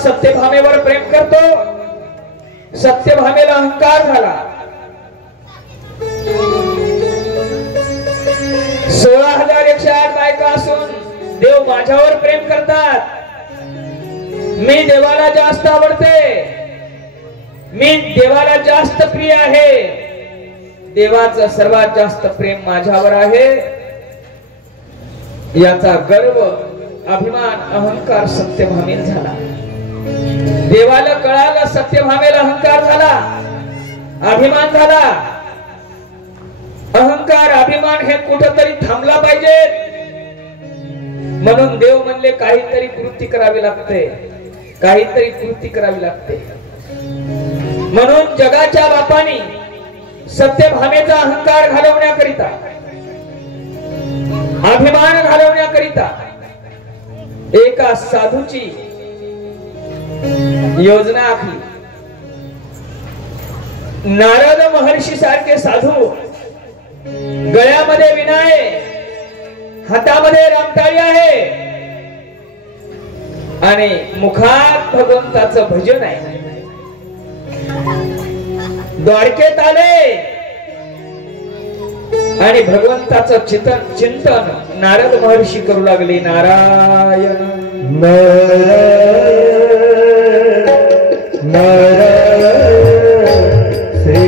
सत्यभामेवर प्रेम करतो, सत्यभामेला अहंकार झाला। 16,108 बायका असून देव माझ्यावर प्रेम करतात, मी देवाला जास्त आवडते, मी देवाला जास्त प्रिय आहे, देवाचं सर्वात जास्त प्रेम माझ्यावर आहे, याचा गर्व अभिमान अहंकार सत्यभामेला झाला। देवाला कळालं सत्यभामेला अहंकार झाला, अभिमान झाला। अहंकार अभिमान हे कुठेतरी थांबला पाहिजे, म्हणून देव म्हणले काहीतरी कृती करावी लागते, काहीतरी कृती करावी लागते। म्हणून जगाच्या बापानी सत्यभामेचा अहंकार घालवण्याकरिता, अभिमान घालवण्याकरिता एका साधूची योजना आखली। नारद महर्षी सारखे साधू गळ्यामध्ये विणा आहे, हातामध्ये रामटाळी आहे आणि मुखात भगवंताचं भजन आहे। द्वारकेत आले आणि भगवंताचं चिंतन नारद महर्षी करू लागले। नारायण श्री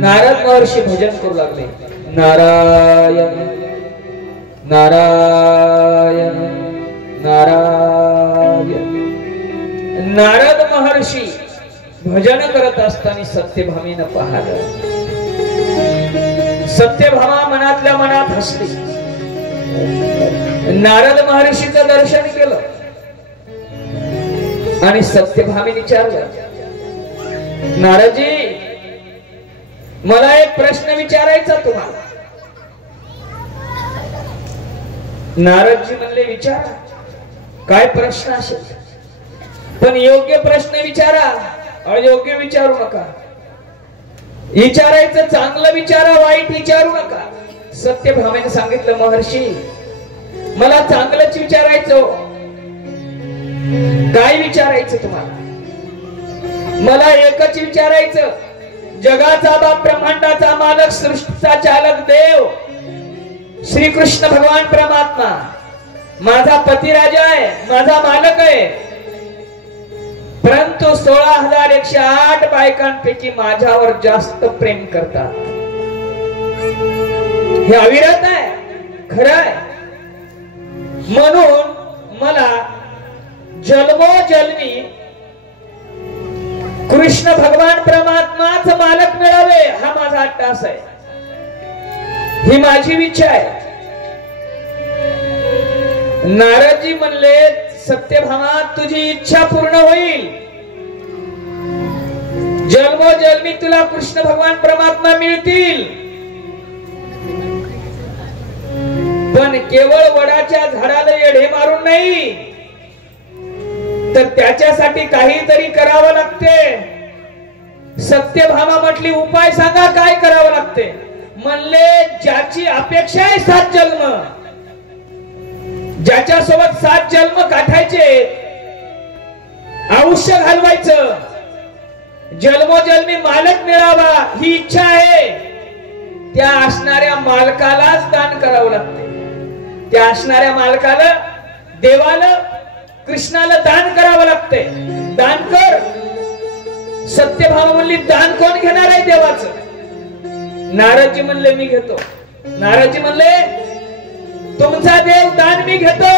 नारद महर्षी भजन करू लागले, नारायण नारायण नारायण. नारद महर्षी भजन करत असताना सत्यभामेनं पाहिलं. सत्यभामा मनातल्या मनात हसली. नारद महर्षीचं दर्शन केलं आणि सत्यभामेने विचारलं, नारदजी मला एक प्रश्न विचारायचा तुम्हाला. नारदजी म्हणले, विचारा. काय प्रश्न असेल पण योग्य प्रश्न विचारा, अयोग्य विचारू नका. विचारायचं चांगलं विचारा, वाईट विचारू नका. सत्यभामेने सांगितलं, महर्षी मला चांगलंच विचारायचं. काय विचारायचं तुम्हाला? मला एकच विचारायचं. जगाचा बाप, ब्रह्मांडाचा मालक, सृष्टीचा चालक देव श्री कृष्ण भगवान परमात्मा माझा पतिराजा आहे, माझा मालक आहे. परंतु 16,108 बायकांपैकी माझ्यावर जास्त प्रेम करतात. हे अविरत आहे, खरं आहे. म्हणून मला जन्मोजन्मी कृष्ण भगवान परमात्माच मालक मिळावे, हा माझा अट्टास आहे. ही माझी इच्छा आहे. नारदजी म्हणले, सत्यभामा तुझी इच्छा पूर्ण होईल. जन्मोजन्मी तुला कृष्ण भगवान परमात्मा मिळतील. पण केवळ वडाच्या झाडाला येढे मारून नाही, तर त्याच्यासाठी काहीतरी करावं लागते. सत्यभामा म्हटली, उपाय सांगा, काय करावं लागते? म्हणले, ज्याची अपेक्षा आहे 7 जन्म, ज्याच्या सोबत 7 जन्म गाठायचे, आयुष्य घालवायचं, जन्मोजन्मी मालक मिळावा ही इच्छा आहे, त्या असणाऱ्या मालकालाच दान करावं लागते. त्या असणाऱ्या मालकाला, देवाला, कृष्णाला दान करावं लागते. दान कर. सत्यभामा म्हणली, दान कोण घेणार आहे देवाचं? नारदजी म्हणले, मी घेतो. नारदजी म्हणले, तुमचा देव दान मी घेतो.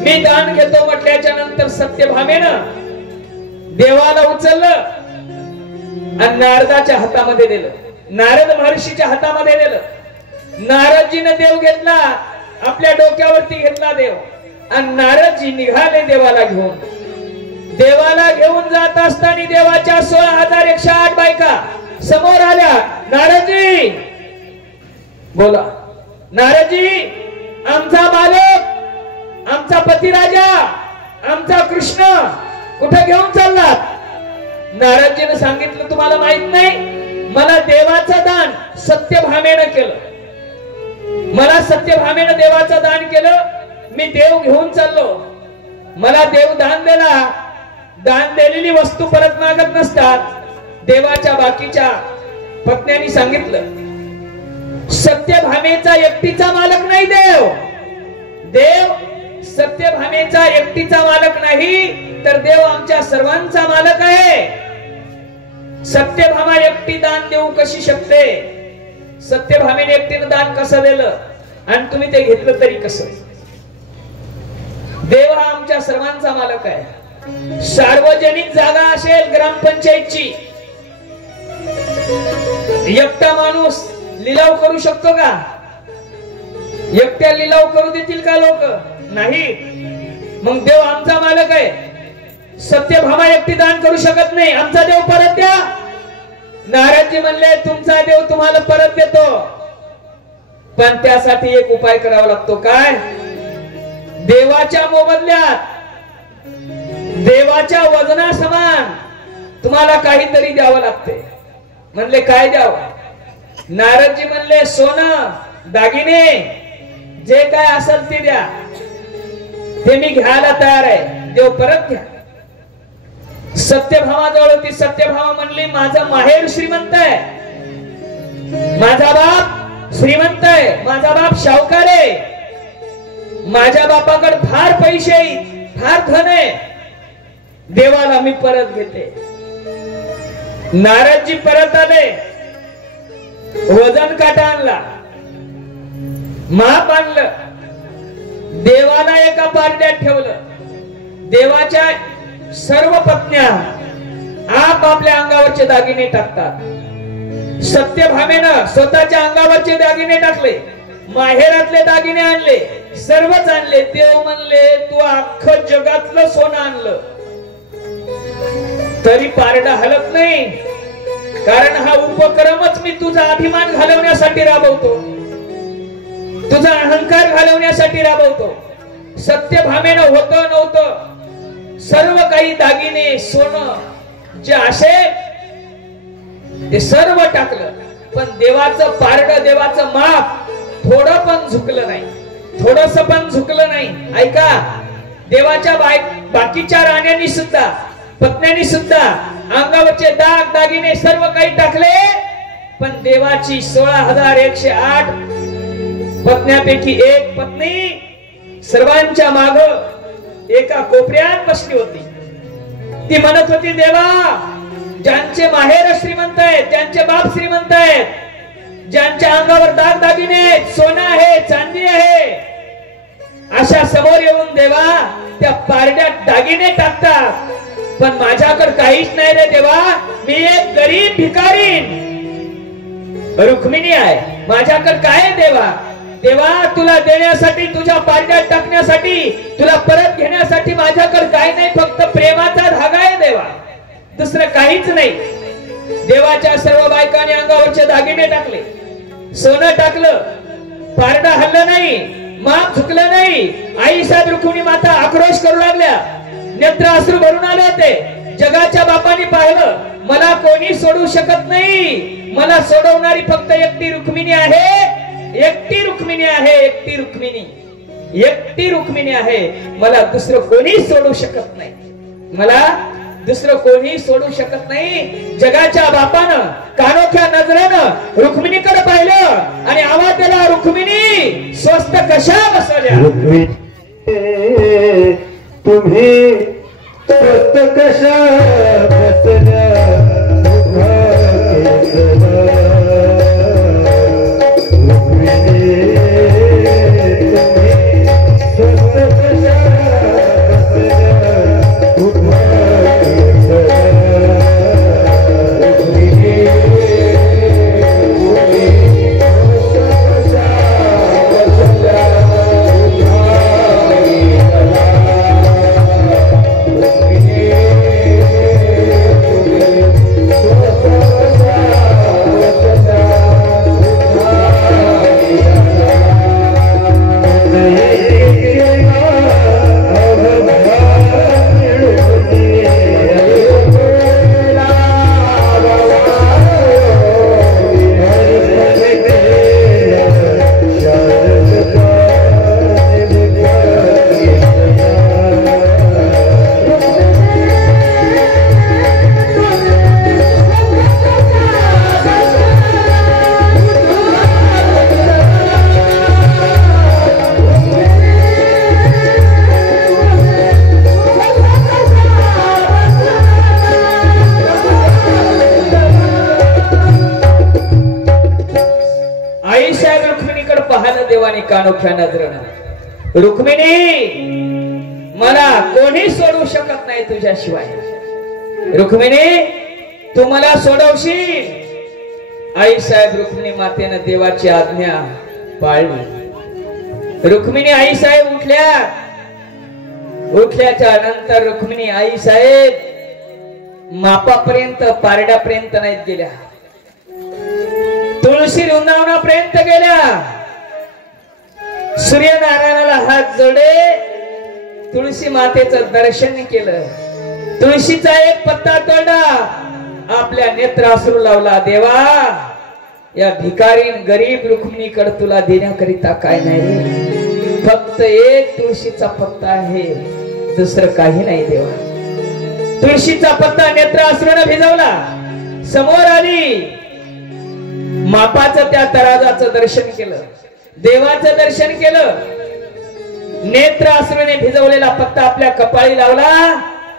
मी दान घेतो म्हटल्याच्या नंतर सत्यभामेनं देवाला उचललं आणि नारदाच्या हातामध्ये दिलं. नारद महर्षीच्या हातामध्ये दिलं. नारदजीने देव घेतला, आपल्या डोक्यावरती घेतला देव, आणि नारदजी निघाले देवाला घेऊन. देवाला घेऊन जात असताना देवाच्या 16,108 बायका समोर आल्या. नारदजी बोला. नारदजी, आमचा मालक, आमचा पतिराजा, आमचा कृष्ण कुठे घेऊन चाललात? नारदजीने सांगितलं, तुम्हाला माहित नाही, मला देवाचं दान सत्यभामेनं केलं. मला सत्यभामेनं देवाचं दान केलं. मी देव घेऊन चाललो. मला देव दान दिला. दान दिलेली वस्तू परत मागत नसतात. देवाच्या बाकीच्या पत्न्यांनी सांगितलं, सत्यभामेचा एकटीचा मालक नाही देव. देव सत्यभामेचा एकटीचा मालक नाही, तर देव आमच्या सर्वांचा मालक आहे. सत्यभामा एकटी दान देऊ कशी शकते? सत्यभामेने एकटीनं दान कसं दिलं आणि तुम्ही ते घेतलं तरी कसं? देव हा आमच्या सर्वांचा मालक आहे. सार्वजनिक जागा असेल ग्रामपंचायतची, एकटा माणूस लिलाव करू शकतो का? एकट्या लिलाव करू देतील का लोक? नाही. मग देव आमचा मालक आहे. सत्यभामा एकटी दान करू शकत नाही. आमचा देव परत द्या. नारदजी म्हणले, तुमचा देव तुम्हाला परत देतो, पण त्यासाठी एक उपाय करावा लागतो. काय? देवाच्या मोबदल्यात, देवाच्या वजना समान तुम्हाला काहीतरी द्यावं लागते. म्हणले, काय द्यावं? नारदजी म्हणले, सोनं, दागिने, जे काय असेल ते द्या. ते मी घ्यायला तयार आहे. देव परत घ्या. सत्यभामा जवळ होती. सत्यभामा म्हणली, माझा माहेर श्रीमंत आहे, माझा बाप श्रीमंत आहे, माझा बाप सावकार आहे, माझ्या बापाकडे फार पैसे आहेत, फार धन आहे. देवाला मी परत घेते. नारदजी परत आले, वजन काटा आणला, माप आणलं, देवाला एका पारड्यात ठेवलं. देवाच्या सर्व पत्न्या आपापल्या अंगावरचे दागिने टाकतात. सत्यभामेनं स्वतःच्या अंगावरचे दागिने टाकले, माहेरातले दागिने आणले, सर्वच आणले. देव म्हणले तू अख्खं जगातलं सोनं आणलं तरी पारडा हलत नाही, कारण हा उपक्रमच मी तुझा अभिमान घालवण्यासाठी राबवतो, तुझा अहंकार घालवण्यासाठी राबवतो. सत्यभामेनं होतं नव्हतं सर्व काही दागिने सोनं जे असेल ते सर्व टाकलं, पण देवाचं पारडं, देवाचं माप थोडं पण झुकलं नाही, थोडस पण झुकलं नाही. ऐका, देवाच्या बाकीच्या राण्यांनी सुद्धा, पत्न्यांनी सुद्धा अंगावरचे दाग दागिने सर्व काही टाकले, पण देवाची 16,108 पत्न्यापैकी एक पत्नी सर्वांच्या माग एका कोपऱ्यात बसली होती. ती म्हणत होती, देवा, ज्यांचे माहेर श्रीमंत आहेत, ज्यांचे बाप श्रीमंत आहेत, ज्यांच्या अंगावर दाग दागिने आहेत, सोनं आहे, चांदी आहे, अशा समोर येऊन देवा त्या पारड्यात दागिने टाकतात, पण माझ्याकडे काहीच नाही रे देवा, मी एक गरीब भिकारी रुक्मिणी आहे, माझ्याकडे काय आहे देवा? देवा, तुला देण्यासाठी, तुझ्या पारड्यात टाकण्यासाठी, तुला परत घेण्यासाठी माझ्याकडे काही नाही, फक्त प्रेमाचा धागा आहे देवा, दुसरं काहीच नाही. देवाच्या सर्व बायकांनी अंगावरचे दागिने टाकले, सोनं टाकलं, पारडा हल्लं नाही, माप झुकलं नाही. आई साहेब रुक्मिणी माता आक्रोश करू लागल्या, नेत्र अश्रू भरून आले होते. जगाच्या बापाने पाहिलं, मला कोणी सोडू शकत नाही, मला सोडवणारी फक्त एकटी रुक्मिणी आहे, एकटी रुक्मिणी आहे, एकटी रुक्मिणी, एकटी रुक्मिणी आहे, मला दुसरं कोणी सोडू शकत नाही, मला दुसरं कोणी सोडू शकत नाही. जगाच्या बापानं कानोख्या नजरेनं रुक्मिणीकडे पाहिलं आणि आवाज दिला, रुक्मिणी स्वस्त कशा बसवल्या? तुम्ही स्वस्त कशा बसल्या? कानोख्या नजरेनं, रुक्मिणी मला कोणी सोडू शकत नाही तुझ्याशिवाय, रुक्मिणी तू मला सोडवशील. आई साहेब रुक्मिणी मातेनं देवाची आज्ञा पाळली. रुक्मिणी आई साहेब उठल्या, उठल्याच्या नंतर रुक्मिणी आई साहेब मापापर्यंत, पारड्यापर्यंत नाहीत गेल्या, तुळशी वृंदावनापर्यंत गेल्या. सूर्यनारायणाला हात जोडे तुळशी मातेचं दर्शन केलं, तुळशीचा एक पत्ता तोडला, आपल्या नेत्राश्रू लावला. देवा, या भिकारी गरीब रुक्मिणीकडे तुला देण्याकरिता काय नाही, फक्त एक तुळशीचा पत्ता आहे, दुसरं काही नाही देवा. तुळशीचा पत्ता नेत्राश्रूने भिजवला, समोर आली, मापाचं त्या तराजाचं दर्शन केलं, देवाचं दर्शन केलं, नेत्राश्रूने भिजवलेला पत्ता आपल्या कपाळी लावला.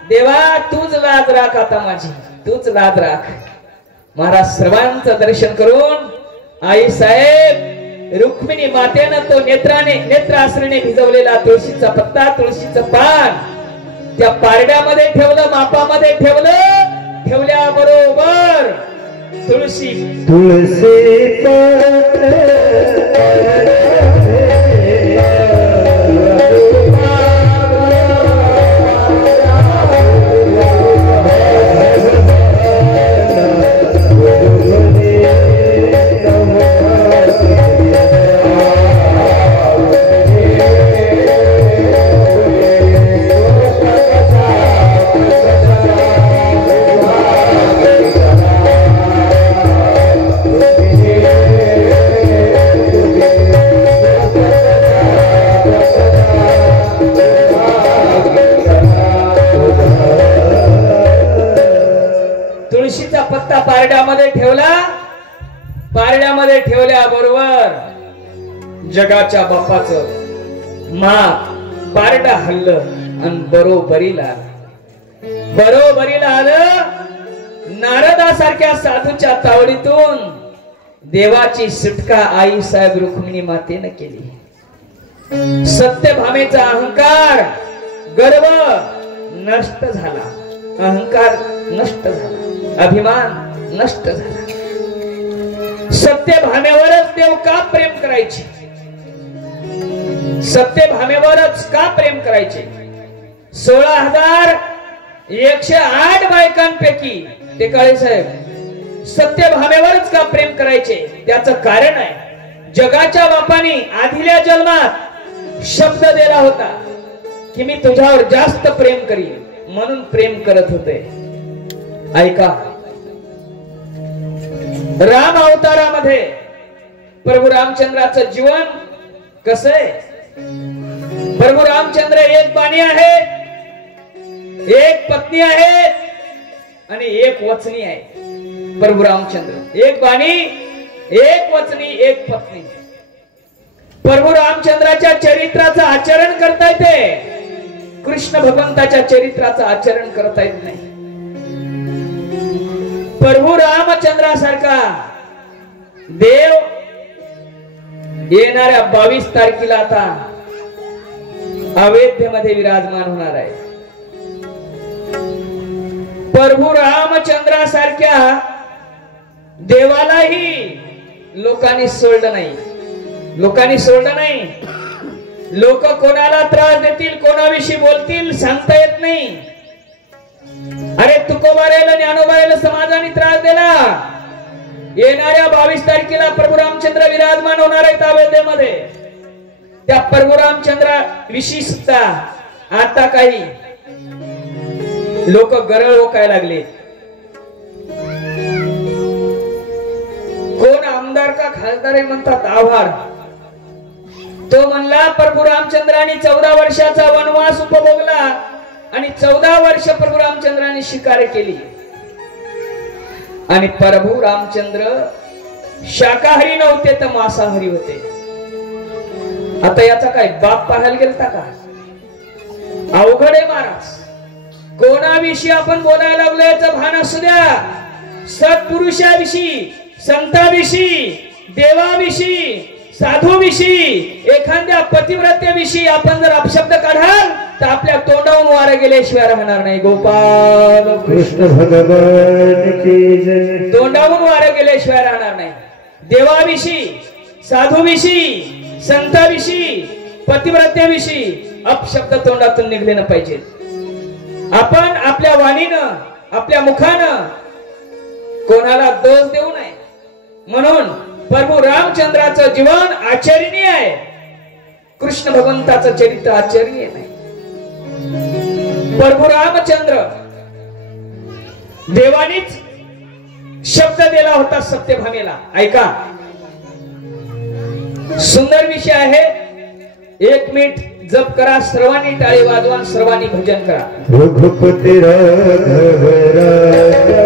देवा, तूच लाज राख आता माझी, तूच लाज राख. महाराज सर्वांचं दर्शन करून आई साहेब रुक्मिणी मातेनं तो नेत्राश्रीने भिजवलेला तुळशीचा पत्ता, तुळशीचं पान त्या पारड्यामध्ये ठेवलं, मापामध्ये ठेवल्याबरोबर तुळशी तुळशीचा पत्ता पारड्यामध्ये ठेवला. पारड्यामध्ये ठेवल्याबरोबर जगाच्या बापाचं माप पारडा हल्लं आणि बरोबरीला आलं. नारदासारख्या साधूच्या तावडीतून देवाची सुटका आई साहेब रुक्मिणी मातेने केली. सत्यभामेचा अहंकार, गर्व नष्ट झाला, अहंकार नष्ट झाला, अभिमान नष्ट झाला. सत्यभामेवरच देव का प्रेम करायचे? सत्यभामेवरच का प्रेम करायचे? 16,108 बायकांपैकी ते काळे साहेब सत्यभामेवरच का प्रेम करायचे? त्याचं कारण आहे, जगाच्या बापाने आधील्या जन्मात शब्द दिला होता की मी तुझ्यावर जास्त प्रेम करीन, म्हणून प्रेम करत होते. ऐका, राम अवतारामध्ये प्रभू रामचंद्राचं जीवन कसं आहे? प्रभू रामचंद्र एक बाणी आहे, एक पत्नी आहे आणि एक वचनी आहे. प्रभू रामचंद्र एक बाणी, एक वचनी, एक पत्नी. प्रभू रामचंद्राच्या चरित्राचं आचरण करता येते, कृष्ण भगवंताच्या चरित्राचं आचरण करता येत नाही. प्रभू रामचंद्रासारखा देव येणाऱ्या 22 तारखेला आता अयोध्येमध्ये विराजमान होणार आहे. प्रभू रामचंद्रासारख्या देवालाही लोकांनी सोडलं नाही. लोक कोणाला त्रास देतील, कोणाविषयी बोलतील सांगता येत नाही. अरे तुकोबारायला, ज्ञानोबारायला समाजाने त्रास दिला. येणाऱ्या 22 तारखेला प्रभू रामचंद्र विराजमान होणार आहेत अयोध्येमध्ये. त्या प्रभू रामचंद्रा विषयी सुद्धा आता काही लोक गरळ ओकायला लागले. कोण आमदार का खासदार आहे म्हणतात, आभार. तो म्हणला प्रभू रामचंद्राने 14 वर्षाचा वनवास उपभोगला आणि 14 वर्ष प्रभू रामचंद्राने शिकार केली. आणि प्रभू रामचंद्र शाकाहारी नव्हते तर मांसाहारी होते. आता याचा काय बाप पाहायला गेलता का? अवघड आहे महाराज. कोणाविषयी आपण बोलायला लागलो याचं भान असू द्या. सत्पुरुषाविषयी, संताविषयी, देवाविषयी, साधूविषयी, एखाद्या पतिव्रतेविषयी आपण जर अपशब्द काढाल तर आपल्या तोंडावून वारा गेल्याशिवाय राहणार नाही. गोपाल कृष्ण भगवान की जय. तोंडावून वारा गेल्याशिवाय राहणार नाही. देवाविषयी, साधूविषयी, संताविषयी, पतिव्रतेविषयी अपशब्द तोंडातून निघले न पाहिजे. आपण आपल्या वाणीनं, आपल्या मुखानं कोणाला दोष देऊ नये. म्हणून प्रभू रामचंद्राचं जीवन आचरणीय आहे, कृष्ण भगवंताचं चरित्र आचरणीय नाही. प्रभू रामचंद्र देवानीच शब्द दिला होता सत्यभामेला. ऐका, सुंदर विषय आहे. 1 मिनिट जप करा, सर्वांनी टाळी वाजवा, सर्वांनी भजन करा. रघुपती राघव रघुपती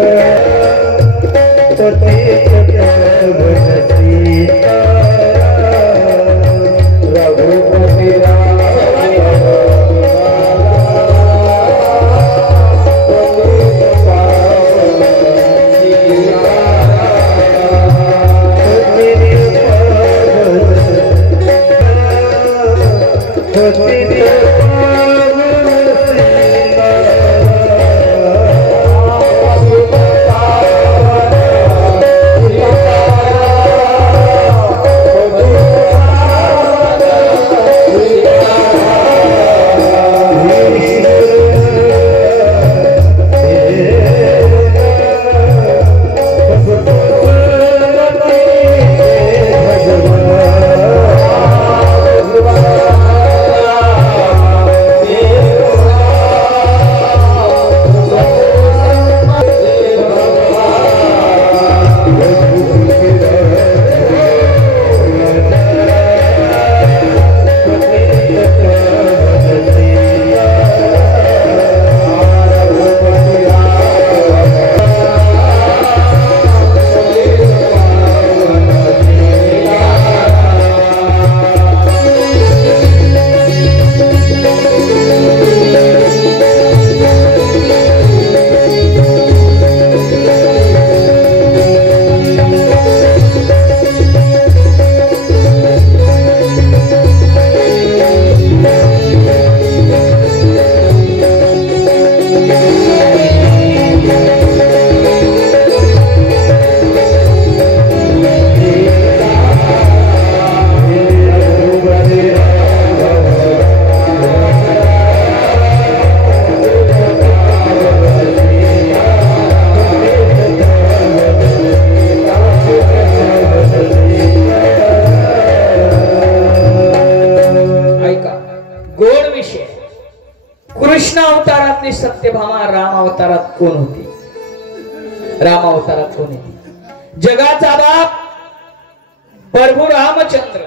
सत्यभामा राम अवतारात कोण होती? राम अवतारात कोण होती? जगाचा बाप प्रभू रामचंद्र,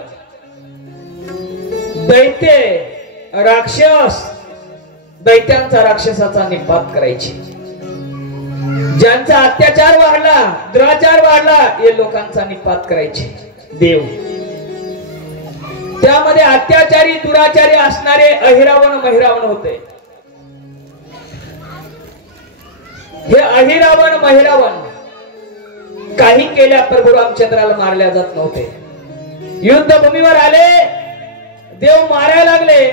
दैत्य राक्षस, दैत्यांचा राक्षसाचा निपात करायची. ज्यांचा अत्याचार वाढला, दुराचार वाढला, हे लोकांचा निपात करायचे देव. त्यामध्ये अत्याचारी दुराचारी असणारे अहिरावण महिरावण होते. हे अहिरावण महिरावण काही केल्या प्रभू रामचंद्राला मारल्या जात नव्हते. युद्धभूमीवर आले, देव मारायला लागले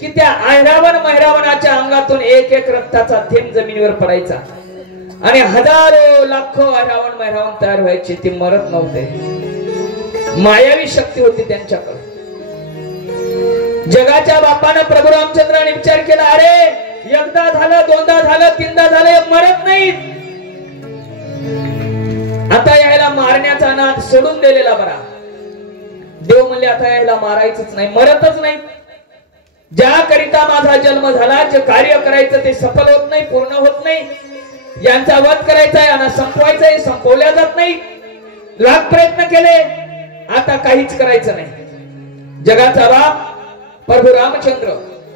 की त्या अहिरावण महिरावणाच्या अंगातून एक एक रक्ताचा थेंब जमिनीवर पडायचा आणि हजारो लाखो अहिरावण महिरावण तयार व्हायचे. ते मरत नव्हते. मायावी शक्ती होती त्यांच्याकडे. जगाच्या बापानं प्रभू रामचंद्राने विचार केला, अरे एकदा झालं, दोनदा झालं, तीनदा झालं, मरत नाहीत. आता यायला मारण्याचा नाद सोडून दिलेला बरा. देव म्हणले आता यायला मारायचंच नाही, मरतच नाही. ज्याकरिता माझा जन्म झाला, जे कार्य करायचं ते सफल होत नाही, पूर्ण होत नाही. यांचा वध करायचा आहे आणि संपवायचा आहे, संपवल्या जात नाही. लाख प्रयत्न केले, आता काहीच करायचं नाही. जगाचा बाप प्रभू रामचंद्र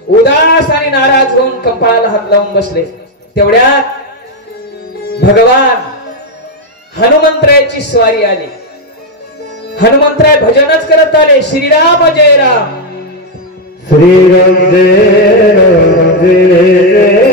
उदास आणि नाराज होऊन कपाळाला हात लावून बसले. तेवढ्यात भगवान हनुमंतरायाची स्वारी आली. हनुमंतराय भजनच करत आले, श्रीराम जय राम, श्रीराम जय राम जय जय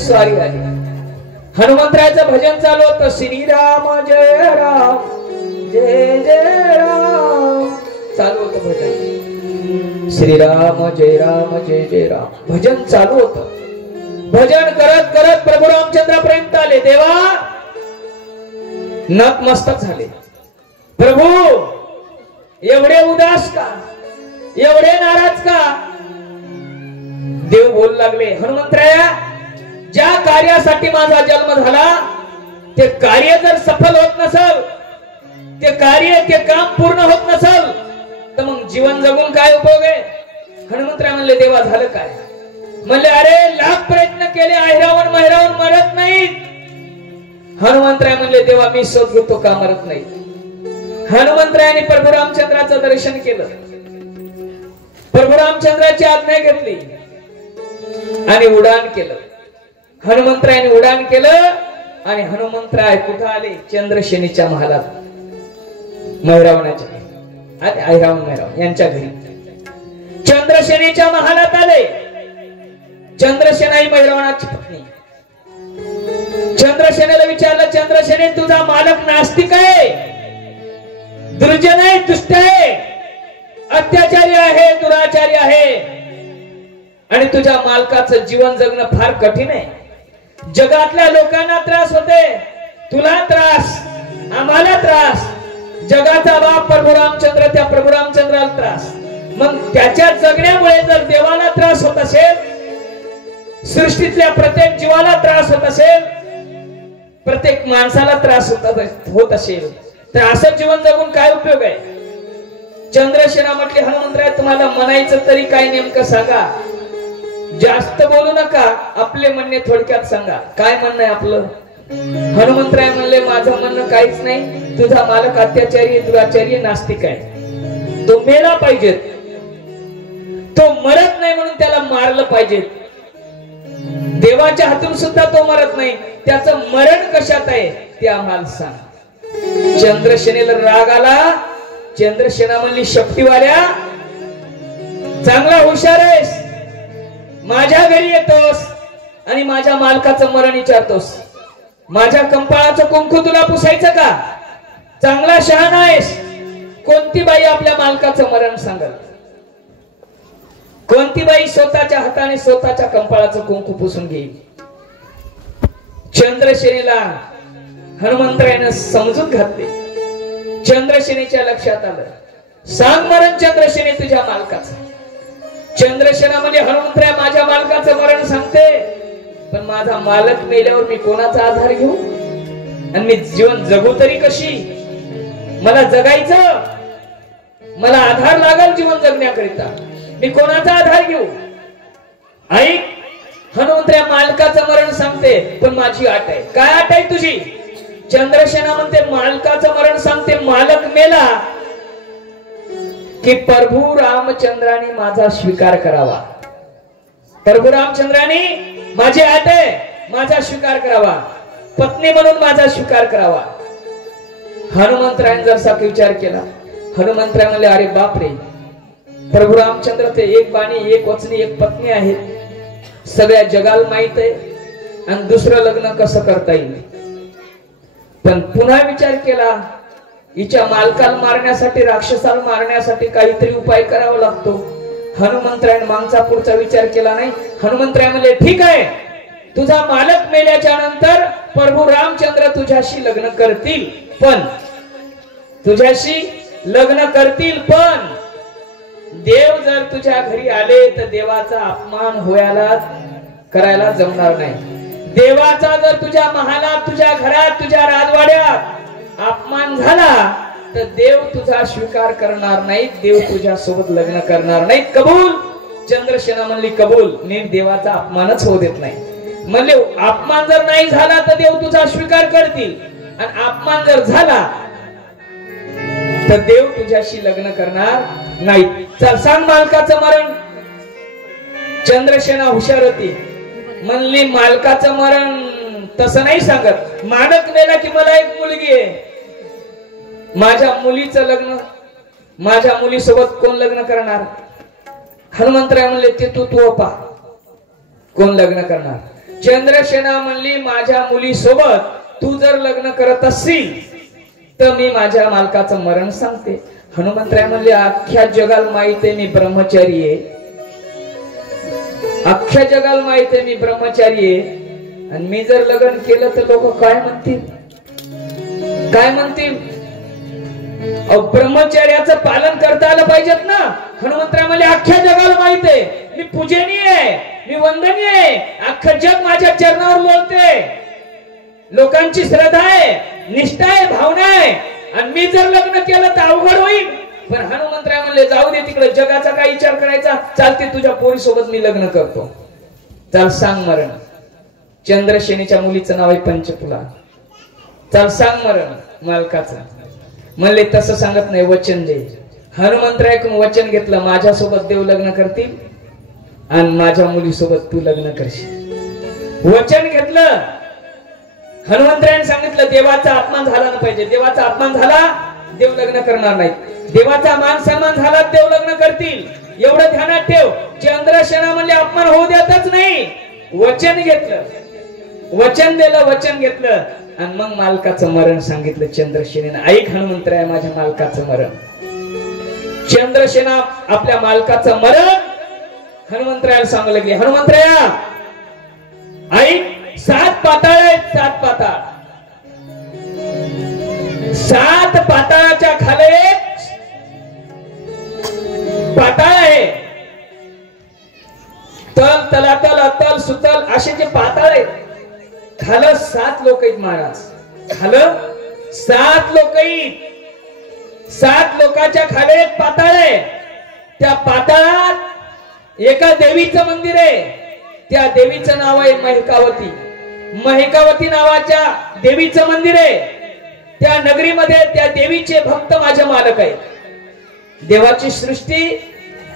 स्वारी आली. हनुमंतरायाचं भजन चालू होतं, श्रीराम जय राम जय जय राम चालू होतं भजन. श्रीराम जय जय राम भजन चालू होतं. भजन करत करत प्रभू रामचंद्रापर्यंत आले. देवा नतमस्तक झाले. प्रभू एवढे उदास का, एवढे नाराज का? देव बोलू लागले, हनुमंतराया ज्या कार्यासाठी माझा जन्म झाला ते कार्य जर सफल होत नसेल, ते कार्य ते काम पूर्ण होत नसेल, तर मग जीवन जगून काय उपयोग आहे? हनुमंतराय म्हणले, देवा झालं काय? म्हणले, अरे लाख प्रयत्न केले, अहिरावण महिरावण मरत नाहीत. हनुमंतराय म्हणले, देवा मी शोध घेतो का मरत नाही? हनुमंतरायाने प्रभू रामचंद्राचं दर्शन केलं, प्रभू रामचंद्राची आज्ञा घेतली आणि उडान केलं. हनुमंतरायाने उडान केलं आणि हनुमंतराय कुठं आले? चंद्रसेनीच्या महालात, महिरावणाच्या अहिरावण महिरावण यांच्या घरी चंद्रसेनीच्या महालात आले. चंद्रसेना ही महिरावणाची पत्नी. चंद्रसेनेला विचारलं, चंद्रसेने तुझा मालक नास्तिक आहे, दुर्जन आहे, दुष्ट आहे, अत्याचारी आहे, दुराचारी आहे आणि तुझ्या मालकाचं जीवन जगणं फार कठीण आहे. जगातल्या लोकांना त्रास होते, तुला त्रास, आम्हाला त्रास. जगाचा बाप प्रभू रामचंद्र, त्या प्रभू रामचंद्राला त्रास. मग त्याच्या जगण्यामुळे जर देवाला त्रास होत असेल, सृष्टीतल्या प्रत्येक जीवाला त्रास होत असेल, प्रत्येक माणसाला त्रास होत असेल, तर असं जीवन जगून काय उपयोग आहे? चंद्रसेना म्हटले, हनुमंतराय तुम्हाला म्हणायचं तरी काय नेमकं सांगा, जास्त बोलू नका, आपले म्हणणे थोडक्यात सांगा, काय म्हणणं आहे आपलं? हनुमंतराय म्हणले, माझं म्हणणं काहीच नाही, तुझा मालक अत्याचारी दुराचारी नास्तिक आहे, तो मेला पाहिजे, तो मरत नाही म्हणून त्याला मारलं पाहिजे, देवाच्या हातून सुद्धा तो मरत नाही, त्याचं मरण कशात आहे ते आम्हाला सांग. चंद्रसेनेला राग आला. चंद्रसेना म्हणली, शक्तीवाल्या चांगला हुशार आहेस, माझ्या घरी येतोस आणि माझ्या मालकाचं मरण विचारतोस, माझ्या कंपाळाचं कुंकू तुला पुसायचं का? चांगला शहाणा आहेस. कोणती बाई आपल्या मालकाचं मरण सांगल? कोणती बाई स्वतःच्या हाताने स्वतःच्या कंपाळाचं कुंकू पुसून घेईल? चंद्रसेनेला हनुमंतरायानं समजून घातले. चंद्रसेनेच्या लक्षात आलं, सांग मरण चंद्रसेने तुझ्या मालकाचं. चंद्रसेना म्हणजे, हनुमंतराय माझ्या मालकाचं मरण सांगते, पण माझा मालक मेल्यावर मी कोणाचा आधार घेऊ आणि मी जीवन जगू तरी कशी? मला जगायचं, मला आधार लागल जीवन जगण्याकरिता, मी कोणाचा आधार घेऊ? ऐक, हनुमंतराय मालकाचं मरण सांगते, पण माझी अट आहे. काय अट आहे तुझी? चंद्रसेना म्हणते, मालकाचं मरण सांगते, मालक मेला की प्रभू रामचंद्राने माझा स्वीकार करावा. प्रभू रामचंद्राने माझी अट आहे, माझा स्वीकार करावा, पत्नी म्हणून माझा स्वीकार करावा. हनुमंतरायाने जरसा विचार केला. हनुमंतराय म्हणले, अरे बाप रे, प्रभू रामचंद्र ते एक बाणी एक वचनी एक पत्नी आहे, सगळ्या जगाला माहित आहे, आणि दुसरं लग्न कसं करता येईल? पण पुन्हा विचार केला, हिच्या मालकाला मारण्यासाठी, राक्षसाला मारण्यासाठी काहीतरी उपाय करावा लागतो. हनुमंतरायाने मागचा पुढचा विचार केला नाही. हनुमंतराय म्हणले, ठीक आहे, तुझा मालक मेल्याच्या नंतर प्रभू रामचंद्र तुझ्याशी लग्न करतील, पण तुझ्याशी लग्न करतील, पण देव जर तुझ्या घरी आले तर देवाचा अपमान होयाला करायला जमणार नाही. देवाचा जर तुझ्या महालात, तुझ्या घरात, तुझ्या राजवाड्यात अपमान झाला तर देव तुझा स्वीकार करणार नाही, देव तुझ्या सोबत लग्न करणार नाही. कबूल? चंद्रसेना म्हणली, कबूल, मी देवाचा अपमानच होऊ देत नाही. म्हणले, अपमान जर नाही झाला तर देव तुझा स्वीकार करतील, आणि अपमान जर झाला तर देव तुझ्याशी लग्न करणार नाही. चल सांग मालकाचं मरण. चंद्रसेना हुशार होती, म्हणली, मालकाचं मरण तसं नाही सांगत, मालक मेला की मला एक मुलगी आहे, माझ्या मुलीचं लग्न, माझ्या मुलीसोबत कोण लग्न करणार? हनुमंतराय म्हणले, ते तू पा, कोण लग्न करणार? चंद्रसेना म्हणली, माझ्या मुलीसोबत तू जर लग्न करत असशील तर मी माझ्या मालकाचं मरण सांगते. हनुमंतराय म्हणले, अख्ख्या जगाला माहित आहे मी ब्रह्मचारी आहे, अख्ख्या जगाला माहित आहे मी ब्रह्मचारी आहे, आणि मी जर लग्न केलं तर लोक काय म्हणतील? काय म्हणतील? ब्रह्मचर्याचं पालन करता आलं पाहिजेत ना. हनुमंतराय म्हणले, अख्ख्या जगाला माहित आहे मी पूजनीय आहे, मी वंदनीय आहे, अख्खं जग माझ्या चरणावर लोळते, लोकांची श्रद्धा आहे, निष्ठा आहे, भावना आहे, आणि मी जर लग्न केलं तर अवघड होईल. पण हनुमंतराय म्हणले, जाऊ दे तिकडे, जगाचा काय विचार करायचा, चालते तुझ्या पोरी सोबत मी लग्न करतो. चल सांग मरण. चंद्रसेनेच्या मुलीचं नाव आहे पंचफुला. चल सांग मरण मालकाचं. म्हणले, तसं सांगत नाही, वचन दे. हनुमंतरायाकडून वचन घेतलं, माझ्यासोबत देव लग्न करतील आणि माझ्या मुलीसोबत तू लग्न करशील. वचन घेतलं. हनुमंतरायाने सांगितलं, देवाचा अपमान झाला नाही पाहिजे, देवाचा अपमान झाला देव लग्न करणार नाही, देवाचा मान सन्मान झाला देव लग्न करतील, एवढं ध्यानात ठेव. चंद्रसेना म्हणले, अपमान होऊ देतच नाही. वचन घेतलं, वचन दिलं, वचन घेतलं, आणि मग मालकाचं मरण सांगितलं चंद्रसेनेनं. ऐक हनुमंतराय, माझ्या मालकाचं मरण. चंद्रसेना आपल्या मालकाचं मरण हनुमंतरायाला सांगू लागली. हनुमंतराया ऐक, 7 पाताळ आहेत, 7 पाताळ, 7 पाताळाच्या खाली पाताळ आहे. तल, तलातल, अतल, सुतल असे जे पाताळ आहेत, खालं 7 लोक आहेत महाराज, खालं 7 लोक आहेत. 7 लोकांच्या खाली एक पाताळ आहे. त्या पाताळात एका देवीचं मंदिर आहे. त्या देवीचं नाव आहे महिकावती. महिकावती नावाच्या देवीचं मंदिर आहे. त्या नगरीमध्ये त्या देवीचे भक्त माझे मालक आहे. देवाची सृष्टी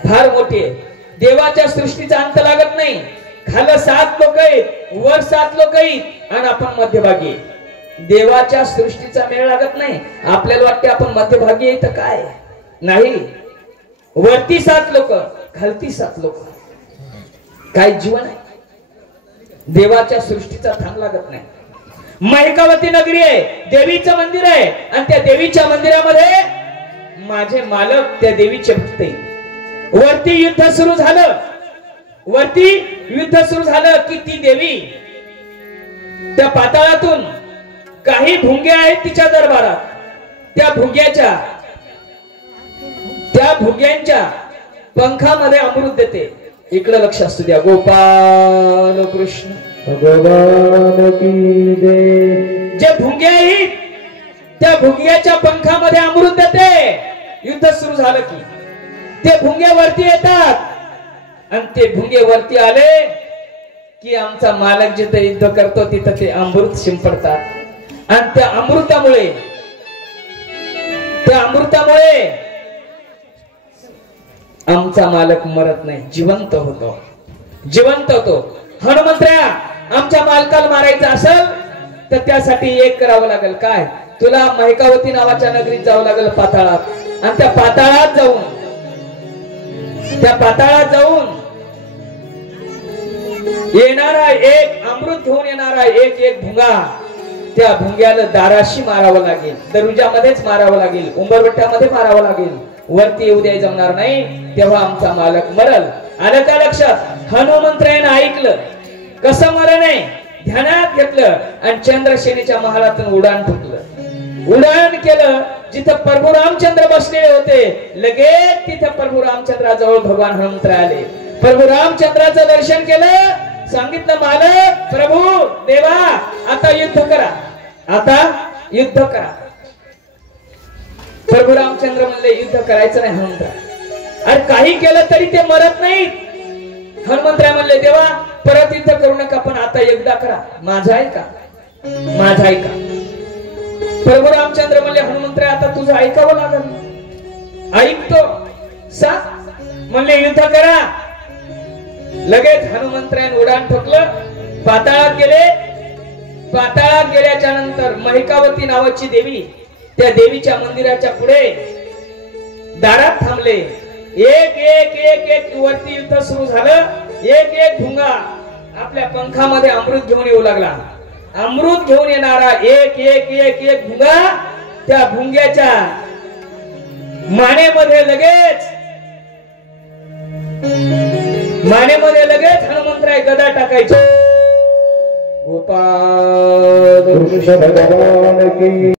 फार मोठी आहे. देवाच्या सृष्टीचा अंत लागत नाही. खाली 7 लोक आहेत, वर 7 लोक आहेत आणि आपण मध्यभागी आहे. देवाच्या सृष्टीचा मेळ लागत नाही. आपल्याला वाटते आपण मध्यभागी आहे तर काय नाही. वरती 7 लोक, खालती 7 लोक. काय जीवन आहे. देवाच्या सृष्टीचा थांब लागत नाही. महिकावती नगरी आहे, देवीचं मंदिर आहे आणि त्या देवीच्या मंदिरामध्ये माझे मालक त्या देवीचे भक्त आहेत. वरती युद्ध सुरू झालं. वरती युद्ध सुरू झालं की ती देवी त्या पाताळातून काही भुंगे आहेत तिच्या दरबारात. त्या भुंग्यांच्या पंखामध्ये अमृत देते. इकडे लक्ष असू द्या. गोपाल कृष्ण भगवान की जय. जे भुंगे आहेत त्या भुंग्याच्या पंखामध्ये अमृत देते. युद्ध सुरू झालं की ते भुंगे वरती येतात आणि ते भुंगे वरती आले की आमचा मालक जिथे युद्ध करतो तिथं ते अमृत शिंपडतात आणि त्या अमृतामुळे आमचा मालक मरत नाही, जिवंत होतो. हनुमंतराया, आमच्या मालकाला मारायचं असेल तर त्यासाठी एक करावं लागेल. काय? तुला महिकावती नावाच्या नगरीत जावं लागेल, पाताळात. आणि त्या पाताळात जाऊन येणारा एक अमृत घेऊन येणारा एक भुंगा, त्या भुंग्याला दाराशी मारावं लागेल, दरुजामध्येच मारावं लागेल, उंबरवट्यामध्ये मारावं लागेल. वरती येऊ द्याय जमणार नाही. तेव्हा आमचा मालक मरल. आलं का लक्षात? हनुमंतरायानं ऐकलं. कसं मरण आहे ध्यानात घेतलं आणि चंद्रसेनीच्या महालातून उडान फुटलं. उडान केलं जिथं प्रभू रामचंद्र बसलेले होते. लगेच तिथं प्रभू रामचंद्राजवळ भगवान हनुमंतराय आले. प्रभू रामचंद्राचं दर्शन केलं. सांगितलं, मालक, प्रभू, देवा, आता युद्ध करा. प्रभू रामचंद्र म्हणले, युद्ध करायचं नाही हनुमंतराय. अरे काही केलं तरी ते मरत नाहीत. हनुमंतराय म्हणले, देवा, परत युद्ध करू नका, पण आता एकदा करा. माझा ऐका. प्रभू रामचंद्र म्हणले, हनुमंतराय, आता तुझं ऐकावं लागेल. ऐकतो. म्हणले, युद्ध करा. लगेच हनुमंतरायाने उडान ठोकलं. पाताळात गेले. पाताळात गेल्याच्या नंतर महिकावती नावाची देवी, त्या देवीच्या मंदिराच्या पुढे दारात थांबले. एक वरती युद्ध सुरू झालं. एक भुंगा आपल्या पंखामध्ये अमृत घेऊन येऊ लागला. अमृत घेऊन येणारा एक भुंगा त्या भुंग्याच्या मानेमध्ये लगेच हनुमंतराय गदा टाकायचे. गोपाल कृष्ण भगवान की